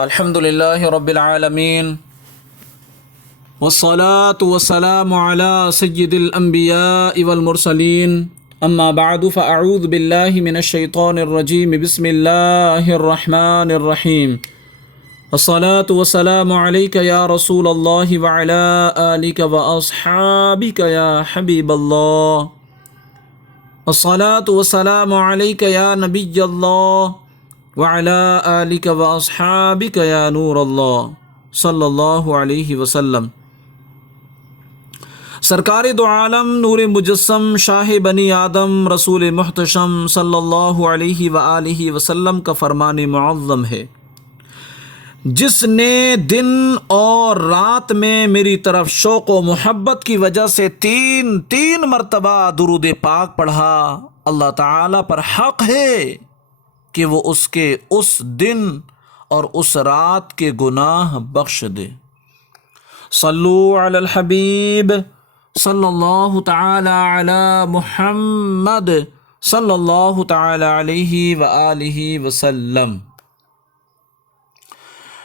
الحمد للہ رب العالمین والصلاة والسلام على سید الانبیاء والمرسلین اما بعد فاعوذ باللہ من الشیطان الرجیم بسم اللہ الرحمن الرحیم الصلاة والسلام علیک یا رسول اللہ وعلی آلک واصحابک یا حبیب اللہ الصلاة والسلام علیک یا نبی اللہ وعلى آلک واصحابک یا نور اللہ صلی اللہ علیہ وسلم۔ سرکار دو عالم نور مجسم شاہ بنی آدم رسول محتشم صلی اللہ علیہ وآلہ وسلم کا فرمان معظم ہے، جس نے دن اور رات میں میری طرف شوق و محبت کی وجہ سے تین مرتبہ درود پاک پڑھا، اللہ تعالیٰ پر حق ہے کہ وہ اس کے اس دن اور اس رات کے گناہ بخش دے۔ صلو علی الحبیب صلی اللہ تعالی علی محمد صلی اللہ تعالی علیہ وآلہ وسلم۔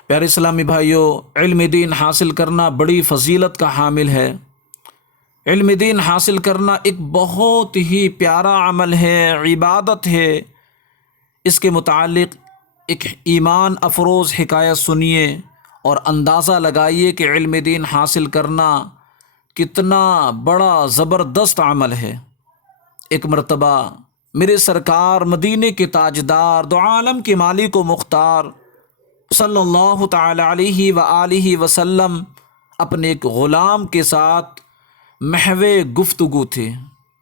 پیارے اسلامی بھائیوں، علم دین حاصل کرنا بڑی فضیلت کا حامل ہے۔ علم دین حاصل کرنا ایک بہت ہی پیارا عمل ہے، عبادت ہے۔ اس کے متعلق ایک ایمان افروز حکایت سنیے اور اندازہ لگائیے کہ علم دین حاصل کرنا کتنا بڑا زبردست عمل ہے۔ ایک مرتبہ میرے سرکار مدینے کے تاجدار دو عالم کے مالک و مختار صلی اللہ تعالی علیہ وآلہ وسلم اپنے ایک غلام کے ساتھ محو گفتگو تھے۔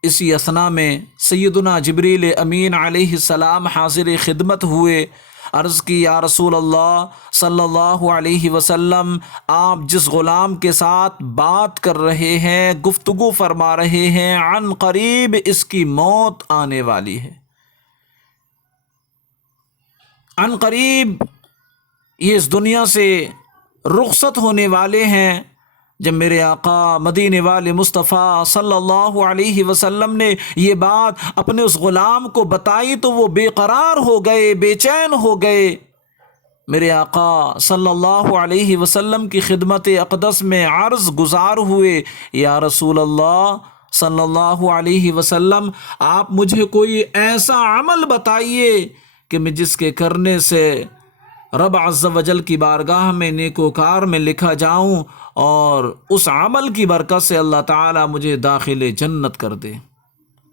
اسی اثنا میں سیدنا جبریل امین علیہ السلام حاضر خدمت ہوئے، عرض کی یا رسول اللہ صلی اللہ علیہ وسلم، آپ جس غلام کے ساتھ بات کر رہے ہیں، گفتگو فرما رہے ہیں، عن قریب اس کی موت آنے والی ہے۔ عن قریب یہ اس دنیا سے رخصت ہونے والے ہیں۔ جب میرے آقا مدینے والے مصطفیٰ صلی اللہ علیہ وسلم نے یہ بات اپنے اس غلام کو بتائی تو وہ بے قرار ہو گئے، بے چین ہو گئے۔ میرے آقا صلی اللہ علیہ وسلم کی خدمت اقدس میں عرض گزار ہوئے، یا رسول اللہ صلی اللہ علیہ وسلم، آپ مجھے کوئی ایسا عمل بتائیے کہ میں جس کے کرنے سے رب عز و جل کی بارگاہ میں نیکوکار میں لکھا جاؤں اور اس عمل کی برکت سے اللہ تعالیٰ مجھے داخل جنت کر دے۔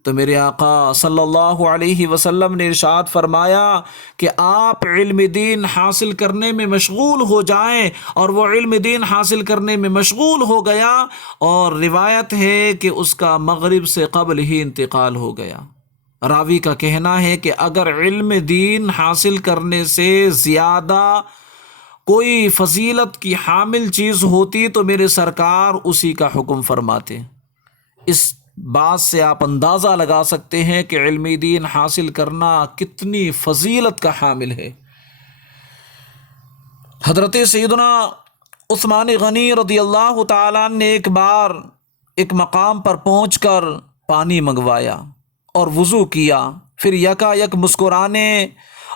تو میرے آقا صلی اللہ علیہ وسلم نے ارشاد فرمایا کہ آپ علم دین حاصل کرنے میں مشغول ہو جائیں، اور وہ علم دین حاصل کرنے میں مشغول ہو گیا، اور روایت ہے کہ اس کا مغرب سے قبل ہی انتقال ہو گیا۔ راوی کا کہنا ہے کہ اگر علم دین حاصل کرنے سے زیادہ کوئی فضیلت کی حامل چیز ہوتی تو میرے سرکار اسی کا حکم فرماتے۔ اس بات سے آپ اندازہ لگا سکتے ہیں کہ علم دین حاصل کرنا کتنی فضیلت کا حامل ہے۔ حضرت سیدنا عثمان غنی رضی اللہ تعالیٰ نے ایک بار ایک مقام پر پہنچ کر پانی منگوایا اور وضو کیا، پھر یکا یک مسکرانے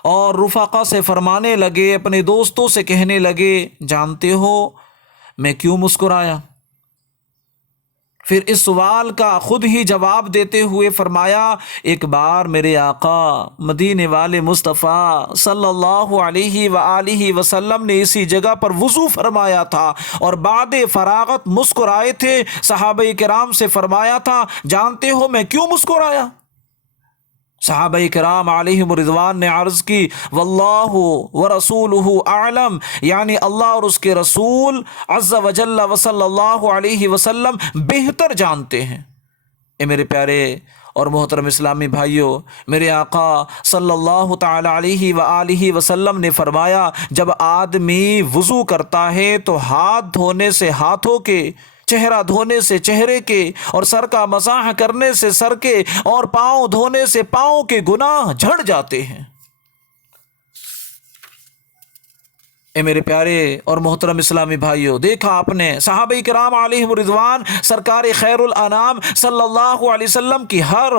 اور رفقا سے فرمانے لگے، اپنے دوستوں سے کہنے لگے، جانتے ہو میں کیوں مسکرایا؟ پھر اس سوال کا خود ہی جواب دیتے ہوئے فرمایا، ایک بار میرے آقا مدینے والے مصطفیٰ صلی اللہ علیہ وآلہ وسلم نے اسی جگہ پر وضو فرمایا تھا اور بعد فراغت مسکرائے تھے۔ صحابہ کرام سے فرمایا تھا، جانتے ہو میں کیوں مسکرایا؟ صحابہ کرام علیہم رضوان نے عرض کی، واللہ ورسولہ اعلم، یعنی اللہ اور اس کے رسول عز و جل و صلی اللہ علیہ وسلم بہتر جانتے ہیں۔ اے میرے پیارے اور محترم اسلامی بھائیوں، میرے آقا صلی اللہ تعالی علیہ وآلہ وسلم نے فرمایا، جب آدمی وضو کرتا ہے تو ہاتھ دھونے سے ہاتھوں کے، چہرہ دھونے سے چہرے کے، اور سر کا مسح کرنے سے سر کے، اور پاؤں دھونے سے پاؤں کے گناہ جھڑ جاتے ہیں۔ اے میرے پیارے اور محترم اسلامی بھائیوں، دیکھا آپ نے صحابہ کرام علیہم رضوان سرکار خیر الانام صلی اللہ علیہ وسلم کی ہر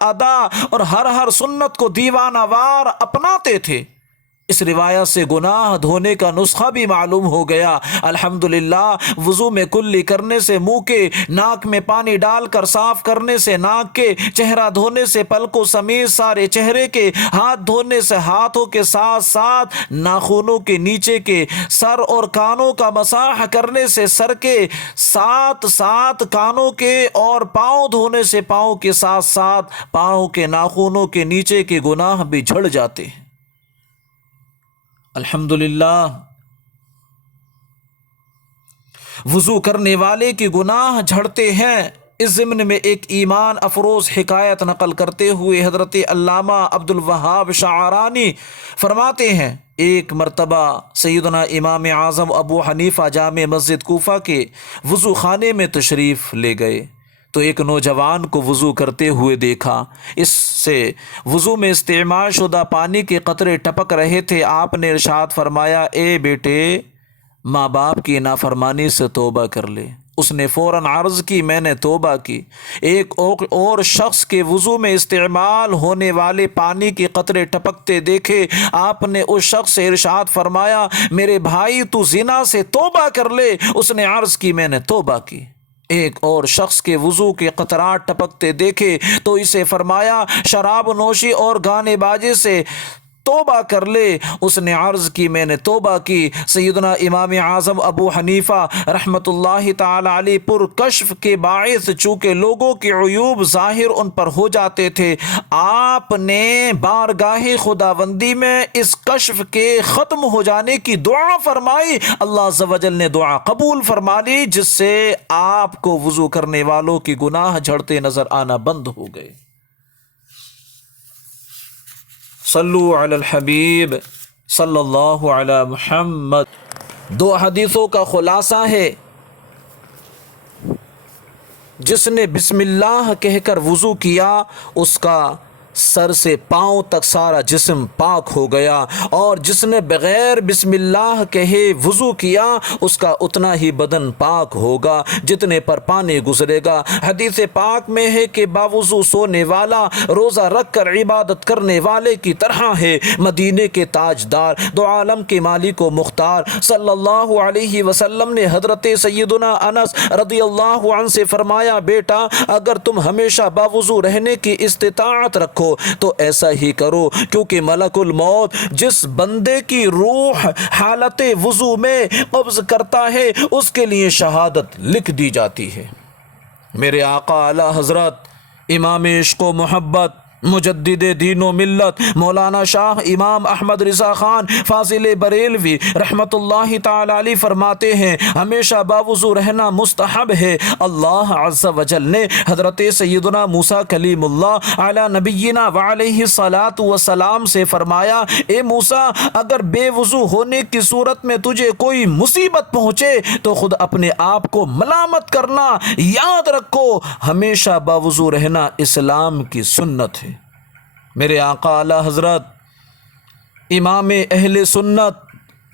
ادا اور ہر سنت کو دیوانہ وار اپناتے تھے۔ اس روایت سے گناہ دھونے کا نسخہ بھی معلوم ہو گیا۔ الحمدللہ، وضو میں کلی کرنے سے منہ کے، ناک میں پانی ڈال کر صاف کرنے سے ناک کے، چہرہ دھونے سے پلکوں سمیت سارے چہرے کے، ہاتھ دھونے سے ہاتھوں کے ساتھ ساتھ ناخنوں کے نیچے کے، سر اور کانوں کا مسح کرنے سے سر کے ساتھ ساتھ کانوں کے، اور پاؤں دھونے سے پاؤں کے ساتھ ساتھ پاؤں کے ناخنوں کے نیچے کے گناہ بھی جھڑ جاتے ہیں۔ الحمدللہ، وضو کرنے والے کے گناہ جھڑتے ہیں۔ اس ضمن میں ایک ایمان افروز حکایت نقل کرتے ہوئے حضرت علامہ عبد الوہاب شعرانی فرماتے ہیں، ایک مرتبہ سیدنا امام اعظم ابو حنیفہ جامع مسجد کوفہ کے وضو خانے میں تشریف لے گئے تو ایک نوجوان کو وضو کرتے ہوئے دیکھا۔ اس سے وضو میں استعمال شدہ پانی کے قطرے ٹپک رہے تھے۔ آپ نے ارشاد فرمایا، اے بیٹے، ماں باپ کی نافرمانی سے توبہ کر لے۔ اس نے فوراً عرض کی، میں نے توبہ کی۔ ایک اور شخص کے وضو میں استعمال ہونے والے پانی کے قطرے ٹپکتے دیکھے۔ آپ نے اس شخص سے ارشاد فرمایا، میرے بھائی، تو زنا سے توبہ کر لے۔ اس نے عرض کی، میں نے توبہ کی۔ ایک اور شخص کے وضو کے قطرات ٹپکتے دیکھے تو اسے فرمایا، شراب نوشی اور گانے باجے سے توبہ کر لے۔ اس نے عرض کی، میں نے توبہ کی۔ سیدنا امام اعظم ابو حنیفہ رحمۃ اللہ تعالی علیہ پرکشف کے باعث چونکہ لوگوں کے عیوب ظاہر ان پر ہو جاتے تھے، آپ نے بارگاہ خداوندی میں اس کشف کے ختم ہو جانے کی دعا فرمائی۔ اللہ عز و جل نے دعا قبول فرما لی، جس سے آپ کو وضو کرنے والوں کی گناہ جھڑتے نظر آنا بند ہو گئے۔ صلو علی الحبیب صلی اللہ علی محمد۔ دو حدیثوں کا خلاصہ ہے، جس نے بسم اللہ کہہ کر وضو کیا اس کا سر سے پاؤں تک سارا جسم پاک ہو گیا، اور جس نے بغیر بسم اللہ کہے وضو کیا اس کا اتنا ہی بدن پاک ہوگا جتنے پر پانی گزرے گا۔ حدیث پاک میں ہے کہ باوضو سونے والا روزہ رکھ کر عبادت کرنے والے کی طرح ہے۔ مدینے کے تاجدار، دو عالم کے مالک و مختار صلی اللہ علیہ وسلم نے حضرت سیدنا انس رضی اللہ عنہ سے فرمایا، بیٹا، اگر تم ہمیشہ باوضو رہنے کی استطاعت رکھو تو ایسا ہی کرو، کیونکہ ملک الموت جس بندے کی روح حالت وضو میں قبض کرتا ہے اس کے لیے شہادت لکھ دی جاتی ہے۔ میرے آقا اعلی حضرت امام عشق و محبت مجدد دین و ملت مولانا شاہ امام احمد رضا خان فاضل بریلوی رحمت اللہ تعالی علیہ فرماتے ہیں، ہمیشہ باوضو رہنا مستحب ہے۔ اللہ عز و جل نے حضرت سیدنا موسیٰ کلیم اللہ علی نبینا وعلیہ الصلاۃ والسلام سے فرمایا، اے موسیٰ، اگر بے وضو ہونے کی صورت میں تجھے کوئی مصیبت پہنچے تو خود اپنے آپ کو ملامت کرنا، یاد رکھو ہمیشہ باوضو رہنا اسلام کی سنت ہے۔ میرے آقا اعلی حضرت امام اہل سنت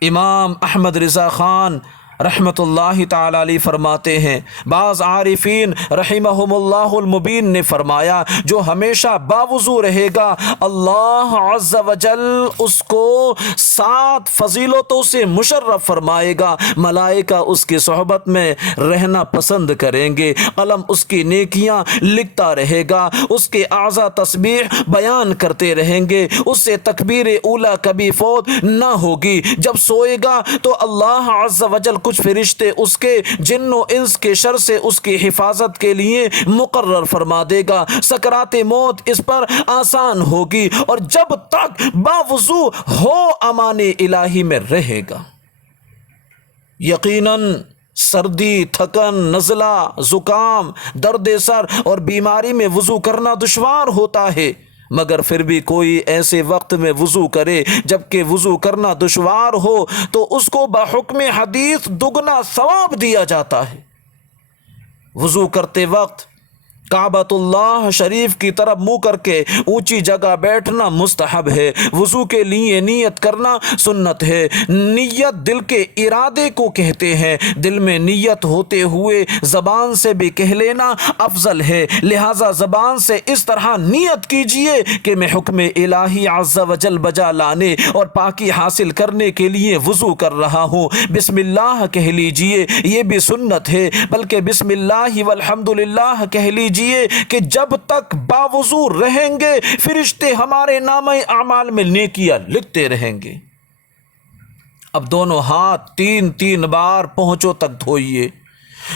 امام احمد رضا خان رحمت اللہ تعالی علیہ فرماتے ہیں، بعض عارفین رحمہم اللہ المبین نے فرمایا، جو ہمیشہ باوضو رہے گا اللہ عز و جل اس کو 7 فضیلتوں سے مشرف فرمائے گا۔ ملائکہ اس کی صحبت میں رہنا پسند کریں گے، قلم اس کی نیکیاں لکھتا رہے گا، اس کے اعضاء تسبیح بیان کرتے رہیں گے، اس سے تکبیر اولیٰ کبھی فوت نہ ہوگی۔ جب سوئے گا تو اللہ عز و جل کچھ فرشتے اس کے جن و انس کے شر سے اس کی حفاظت کے لیے مقرر فرما دے گا۔ سکرات موت اس پر آسان ہوگی، اور جب تک باوضو ہو امان الہی میں رہے گا۔ یقیناً سردی، تھکن، نزلہ، زکام، درد سر اور بیماری میں وضو کرنا دشوار ہوتا ہے، مگر پھر بھی کوئی ایسے وقت میں وضو کرے جبکہ وضو کرنا دشوار ہو تو اس کو بحکم حدیث دگنا ثواب دیا جاتا ہے۔ وضو کرتے وقت کعبۃ اللہ شریف کی طرف منہ کر کے اونچی جگہ بیٹھنا مستحب ہے۔ وضو کے لیے نیت کرنا سنت ہے۔ نیت دل کے ارادے کو کہتے ہیں، دل میں نیت ہوتے ہوئے زبان سے بھی کہہ لینا افضل ہے، لہٰذا زبان سے اس طرح نیت کیجئے کہ میں حکم الہی عز و جل بجا لانے اور پاکی حاصل کرنے کے لیے وضو کر رہا ہوں۔ بسم اللہ کہہ لیجئے، یہ بھی سنت ہے، بلکہ بسم اللہ والحمد للہ کہہ لیجئے کہ جب تک باوضو رہیں گے فرشتے ہمارے نامہ اعمال میں نیکیاں لکھتے رہیں گے۔ اب دونوں ہاتھ 3 بار پہنچوں تک دھوئیے،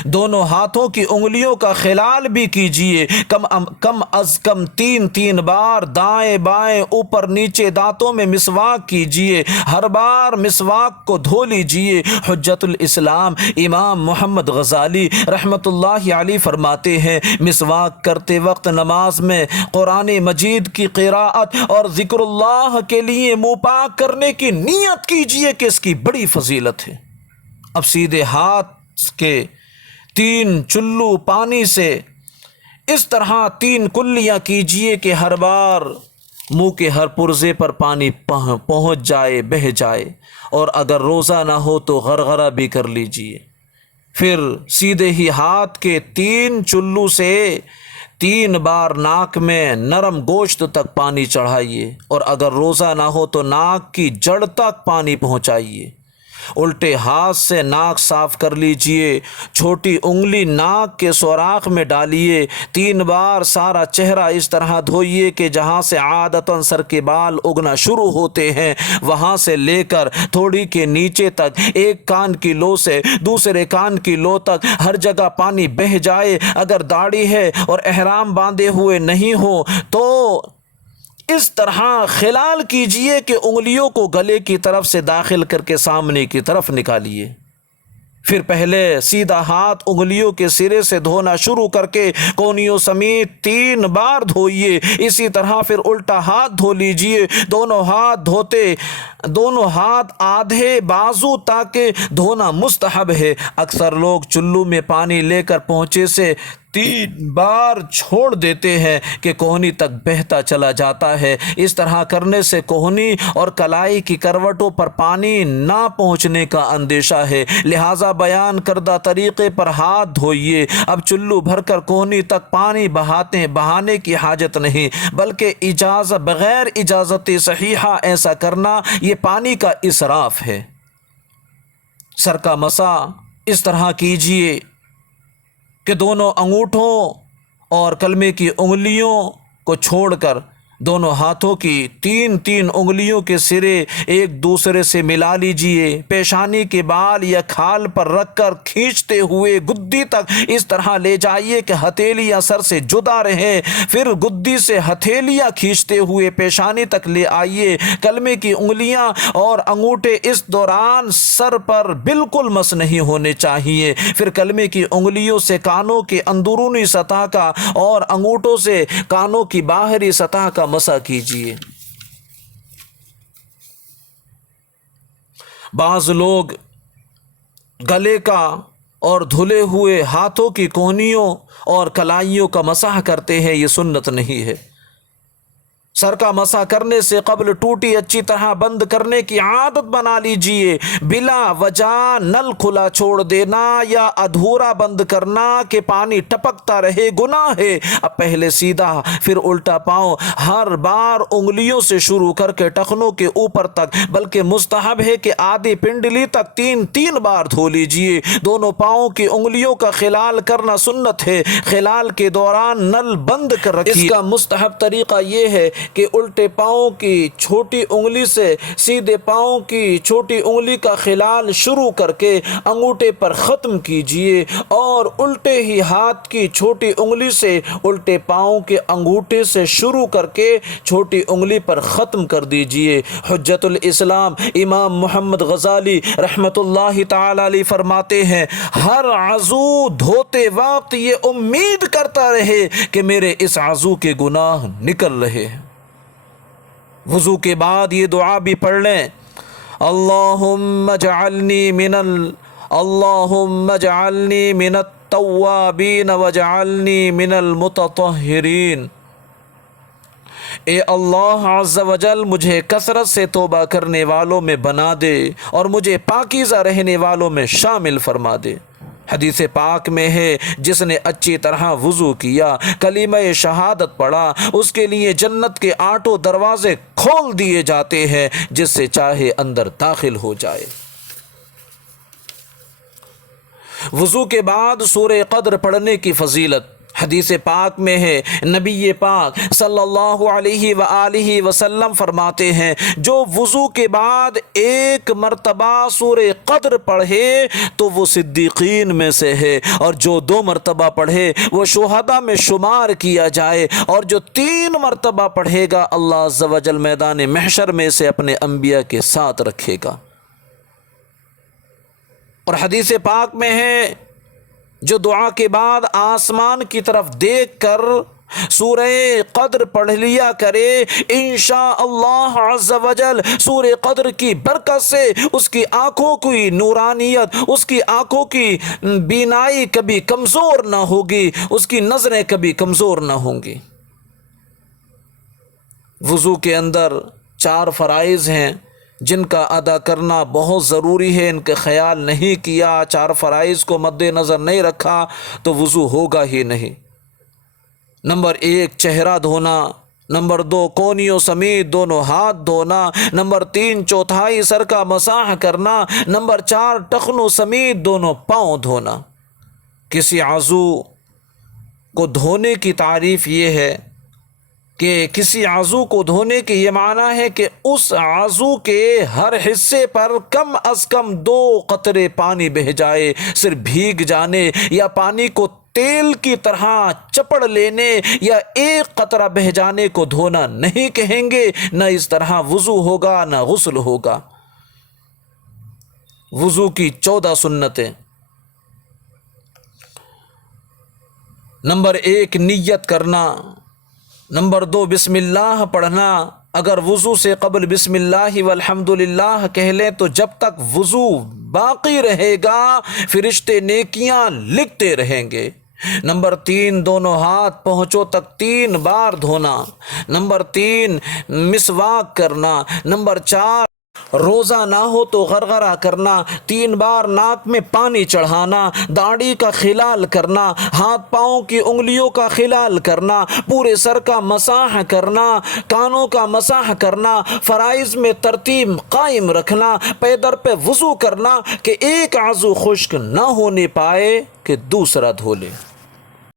دونوں ہاتھوں کی انگلیوں کا خلال بھی کیجئے، کم از کم 3 بار دائیں بائیں اوپر نیچے دانتوں میں مسواک کیجئے، ہر بار مسواک کو دھو لیجئے۔ حجت الاسلام امام محمد غزالی رحمۃ اللہ علیہ فرماتے ہیں، مسواک کرتے وقت نماز میں قرآن مجید کی قراءت اور ذکر اللہ کے لیے منہ پاک کرنے کی نیت کیجئے کہ اس کی بڑی فضیلت ہے۔ اب سیدھے ہاتھ کے 3 چلو پانی سے اس طرح 3 کلیاں کیجئے کہ ہر بار منہ کے ہر پرزے پر پانی پہنچ جائے، بہہ جائے، اور اگر روزہ نہ ہو تو غرغرہ بھی کر لیجئے۔ پھر سیدھے ہی ہاتھ کے 3 چلو سے 3 بار ناک میں نرم گوشت تک پانی چڑھائیے، اور اگر روزہ نہ ہو تو ناک کی جڑ تک پانی پہنچائیے۔ الٹے ہاتھ سے ناک صاف کر لیجئے، چھوٹی انگلی ناک کے سوراخ میں ڈالیے، 3 بار سارا چہرہ اس طرح دھوئیے کہ جہاں سے عادتاً سر کے بال اگنا شروع ہوتے ہیں وہاں سے لے کر تھوڑی کے نیچے تک، ایک کان کی لو سے دوسرے کان کی لو تک ہر جگہ پانی بہہ جائے۔ اگر داڑھی ہے اور احرام باندھے ہوئے نہیں ہو تو اس طرح خلال کیجئے کہ انگلیوں کو گلے کی طرف سے داخل کر کے سامنے کی طرف نکالیے۔ پھر پہلے سیدھا ہاتھ انگلیوں کے سرے سے دھونا شروع کر کے کونیوں سمیت 3 بار دھوئیے، اسی طرح پھر الٹا ہاتھ دھو لیجئے۔ دونوں ہاتھ آدھے بازو تاکہ دھونا مستحب ہے۔ اکثر لوگ چلو میں پانی لے کر پہنچے سے 3 بار چھوڑ دیتے ہیں کہ کوہنی تک بہتا چلا جاتا ہے۔ اس طرح کرنے سے کوہنی اور کلائی کی کروٹوں پر پانی نہ پہنچنے کا اندیشہ ہے، لہٰذا بیان کردہ طریقے پر ہاتھ دھوئیے۔ اب چلو بھر کر کوہنی تک پانی بہانے کی حاجت نہیں، بلکہ بغیر اجازت صحیحہ ایسا کرنا یہ پانی کا اسراف ہے۔ سر کا مسح اس طرح کیجئے کہ دونوں انگوٹھوں اور کلمے کی انگلیوں کو چھوڑ کر دونوں ہاتھوں کی 3 انگلیوں کے سرے ایک دوسرے سے ملا لیجئے، پیشانی کے بال یا کھال پر رکھ کر کھینچتے ہوئے گدی تک اس طرح لے جائیے کہ ہتھیلیاں سر سے جدا رہیں، پھر گدی سے ہتھیلیاں کھینچتے ہوئے پیشانی تک لے آئیے۔ کلمے کی انگلیاں اور انگوٹھے اس دوران سر پر بالکل مس نہیں ہونے چاہیے۔ پھر کلمے کی انگلیوں سے کانوں کے اندرونی سطح کا اور انگوٹھوں سے کانوں کی باہری سطح کا مسح کیجئے۔ بعض لوگ گلے کا اور دھلے ہوئے ہاتھوں کی کونیوں اور کلائیوں کا مسح کرتے ہیں، یہ سنت نہیں ہے۔ سر کا مسح کرنے سے قبل ٹوٹی اچھی طرح بند کرنے کی عادت بنا لیجئے۔ بلا وجہ نل کھلا چھوڑ دینا یا ادھورا بند کرنا کہ پانی ٹپکتا رہے گناہ ہے۔ اب پہلے سیدھا پھر الٹا پاؤں ہر بار انگلیوں سے شروع کر کے ٹخنوں کے اوپر تک، بلکہ مستحب ہے کہ آدھی پنڈلی تک 3 بار دھو لیجئے۔ دونوں پاؤں کی انگلیوں کا خلال کرنا سنت ہے، خلال کے دوران نل بند کر رکھیے۔ اس کا مستحب طریقہ یہ ہے کہ الٹے پاؤں کی چھوٹی انگلی سے سیدھے پاؤں کی چھوٹی انگلی کا خلال شروع کر کے انگوٹھے پر ختم کیجئے، اور الٹے ہی ہاتھ کی چھوٹی انگلی سے الٹے پاؤں کے انگوٹھے سے شروع کر کے چھوٹی انگلی پر ختم کر دیجئے۔ حجت الاسلام امام محمد غزالی رحمۃ اللہ تعالی علیہ فرماتے ہیں، ہر عضو دھوتے وقت یہ امید کرتا رہے کہ میرے اس عضو کے گناہ نکل رہے ہیں۔ وضو کے بعد یہ دعا بھی پڑھ لیں، اللہم اجعلنی من التوابین وجعلنی من المتطہرین۔ اے اللہ عز و جل مجھے کثرت سے توبہ کرنے والوں میں بنا دے اور مجھے پاکیزہ رہنے والوں میں شامل فرما دے۔ حدیث پاک میں ہے جس نے اچھی طرح وضو کیا، کلمہ شہادت پڑھا، اس کے لیے جنت کے 8 دروازے کھول دیے جاتے ہیں، جس سے چاہے اندر داخل ہو جائے۔ وضو کے بعد سورہ قدر پڑھنے کی فضیلت حدیث پاک میں ہے، نبی پاک صلی اللہ علیہ وآلہ وسلم فرماتے ہیں جو وضو کے بعد 1 مرتبہ سورہ قدر پڑھے تو وہ صدیقین میں سے ہے، اور جو 2 مرتبہ پڑھے وہ شہداء میں شمار کیا جائے، اور جو 3 مرتبہ پڑھے گا اللہ عز و جل میدان محشر میں سے اپنے انبیاء کے ساتھ رکھے گا۔ اور حدیث پاک میں ہے جو دعا کے بعد آسمان کی طرف دیکھ کر سورہ قدر پڑھ لیا کرے، انشاءاللہ عز و جل سورہ قدر کی برکت سے اس کی آنکھوں کی نورانیت، اس کی آنکھوں کی بینائی کبھی کمزور نہ ہوگی، اس کی نظریں کبھی کمزور نہ ہوں گی۔ وضو کے اندر 4 فرائض ہیں جن کا ادا کرنا بہت ضروری ہے، ان کا خیال نہیں کیا، 4 فرائض کو مد نظر نہیں رکھا تو وضو ہوگا ہی نہیں۔ نمبر 1 چہرہ دھونا، نمبر 2 کونیوں سمیت دونوں ہاتھ دھونا، نمبر 3 چوتھائی سر کا مسح کرنا، نمبر 4 ٹخنوں سمیت دونوں پاؤں دھونا۔ کسی عضو کو دھونے کی تعریف یہ ہے کہ کسی عضو کو دھونے کے یہ معنی ہے کہ اس عضو کے ہر حصے پر کم از کم 2 قطرے پانی بہہ جائے۔ صرف بھیگ جانے یا پانی کو تیل کی طرح چپڑ لینے یا 1 قطرہ بہہ جانے کو دھونا نہیں کہیں گے، نہ اس طرح وضو ہوگا نہ غسل ہوگا۔ وضو کی 14 سنتیں۔ نمبر 1 نیت کرنا، نمبر 2 بسم اللہ پڑھنا۔ اگر وضو سے قبل بسم اللہ والحمدللہ کہہ لیں تو جب تک وضو باقی رہے گا فرشتے نیکیاں لکھتے رہیں گے۔ نمبر 3 دونوں ہاتھ پہنچوں تک 3 بار دھونا۔ نمبر 3 مسواک کرنا۔ نمبر 4 روزہ نہ ہو تو غرغرہ کرنا، 3 بار ناک میں پانی چڑھانا، داڑھی کا خلال کرنا، ہاتھ پاؤں کی انگلیوں کا خلال کرنا، پورے سر کا مسح کرنا، کانوں کا مسح کرنا، فرائض میں ترتیب قائم رکھنا، پے در پہ وضو کرنا کہ ایک عضو خشک نہ ہونے پائے کہ دوسرا دھو لے۔